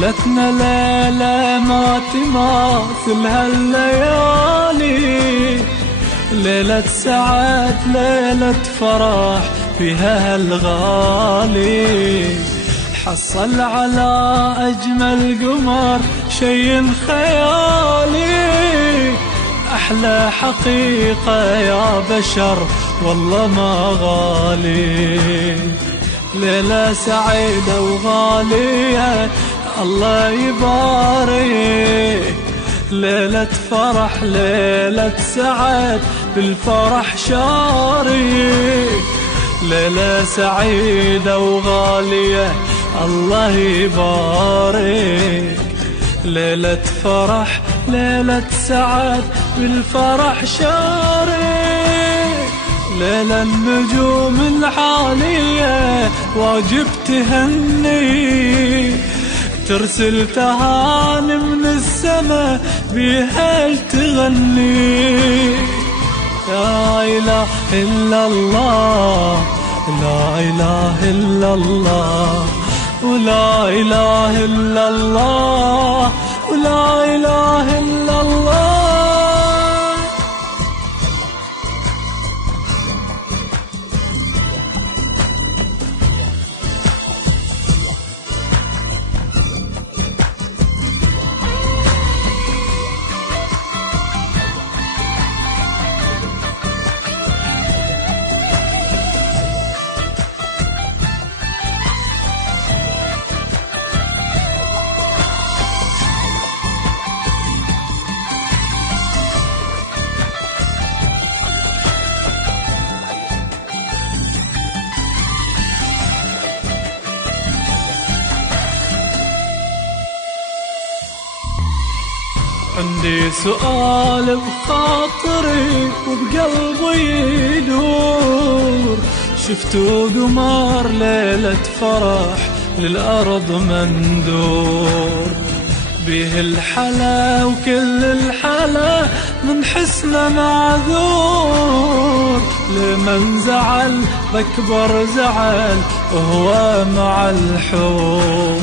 ليلتنا ليلة ما تماثل هالليالي، ليلة سعد ليلة فرح فيها هالغالي، حصل على أجمل قمر شي خيالي، أحلى حقيقة يا بشر والله ما غالي، ليلة سعيدة وغالية الله يبارك، ليلة فرح ليلة سعد بالفرح شارك، ليلة سعيدة وغالية الله يبارك، ليلة فرح ليلة سعد بالفرح شارك، ليلة النجوم العالية واجب تهني، ترسل تهاني من السما بيها تغني، لا إله إلا الله لا إله إلا الله ولا إله إلا الله ولا إله إلا الله. عندي سؤال بخاطري وبقلبي يدور، شفتوا قمر ليلة فرح للأرض مندور، بيه الحلا وكل الحلا من حسنه معذور، لمن زعل بأكبر زعل وهو مع الحور.